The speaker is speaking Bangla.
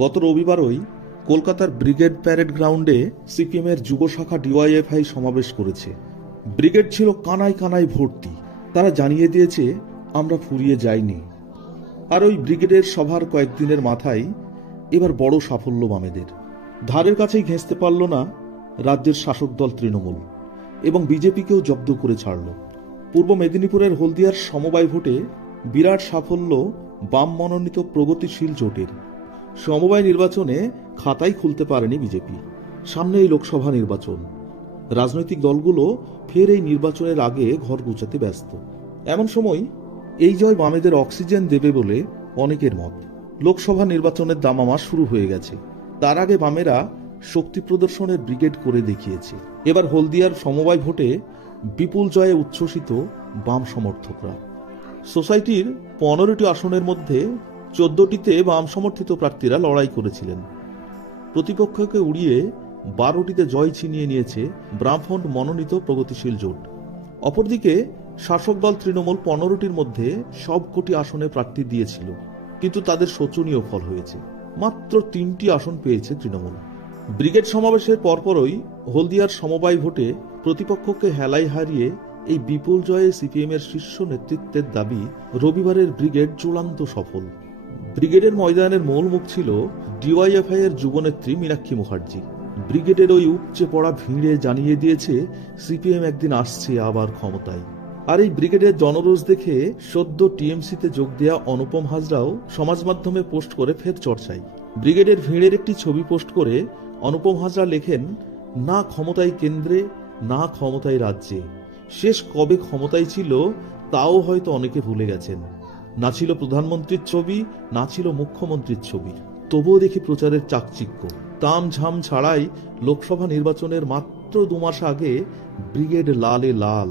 গত রবিবারই কলকাতার ব্রিগেড প্যারেড গ্রাউন্ডে সিপিএমের যুব শাখা ডিওয়াইএফআই সমাবেশ করেছে। ব্রিগেড ছিল কানায় কানায় ভর্তি। তারা জানিয়ে দিয়েছে, আমরা ফুরিয়ে যাইনি। আর ওই ব্রিগেডের সভার কয়েকদিনের মাথায় এবার বড় সাফল্য বামেদের। ধারের কাছেই ঘেঁচতে পারল না রাজ্যের শাসক দল তৃণমূল, এবং বিজেপিকেও জব্দ করে ছাড়ল। পূর্ব মেদিনীপুরের হলদিয়ার সমবায় ভোটে বিরাট সাফল্য বাম মনোনীত প্রগতিশীল জোটের। সমবায় নির্বাচনে খাতাই খুলতে পারেনি বিজেপি। সামনে এই লোকসভা নির্বাচন। রাজনৈতিক দলগুলো ফের এই নির্বাচনের আগে ঘর গুছাতে ব্যস্ত। এমন সময় এই জয় বামেদের অক্সিজেন দেবে বলে অনেকের মত। লোকসভা নির্বাচনের দামামা শুরু হয়ে গেছে। তার আগে বামেরা শক্তি প্রদর্শনের ব্রিগেড করে দেখিয়েছে। এবার হলদিয়ার সমবায় ভোটে বিপুল জয়ে উচ্ছ্বসিত বাম সমর্থকরা। সোসাইটির 15টি আসনের মধ্যে 14টিতে বাম সমর্থিত প্রার্থীরা লড়াই করেছিলেন। প্রতিপক্ষকে উড়িয়ে 12টিতে জয় ছিনিয়ে নিয়েছে বামফ্রন্ট মনোনীত প্রগতিশীল জোট। অপরদিকে শাসক দল তৃণমূল 15টির মধ্যে সবকটি আসনে প্রার্থী দিয়েছিল, কিন্তু তাদের শোচনীয় ফল হয়েছে। মাত্র 3টি আসন পেয়েছে তৃণমূল। ব্রিগেড সমাবেশের পরপরই হলদিয়ার সমবায় ভোটে প্রতিপক্ষকে হেলায় হারিয়ে এই বিপুল জয়ে সিপিএমের শীর্ষ নেতৃত্বের দাবি রবিবারের ব্রিগেড চূড়ান্ত সফল। ব্রিগেডের ময়দানের মূল মুখ ছিল ডিওয়াইএফআই এর যুবনেত্রী মীনাক্ষী মুখার্জি। ব্রিগেডের ওই উপচে পড়া ভিড়ে জানিয়ে দিয়েছে, সিপিএম একদিন আসছে আবার ক্ষমতায়। আর এই ব্রিগেডের জনরোষ দেখে সদ্য টিএমসিতে যোগ দেয়া অনুপম হাজরাও সমাজ মাধ্যমে পোস্ট করে ফের চর্চায়। ব্রিগেডের ভিড়ের একটি ছবি পোস্ট করে অনুপম হাজরা লেখেন, না ক্ষমতায় কেন্দ্রে, না ক্ষমতায় রাজ্যে, শেষ কবে ক্ষমতায় ছিল তাও হয়তো অনেকে ভুলে গেছেন। না ছিল প্রধানমন্ত্রীর ছবি, না ছিল মুখ্যমন্ত্রীর ছবি, তবুও দেখি প্রচারের চাকচিক্য। তাম ঝাম ছাড়াই লোকসভা নির্বাচনের মাত্র 2 মাস আগে ব্রিগেড লালে লাল।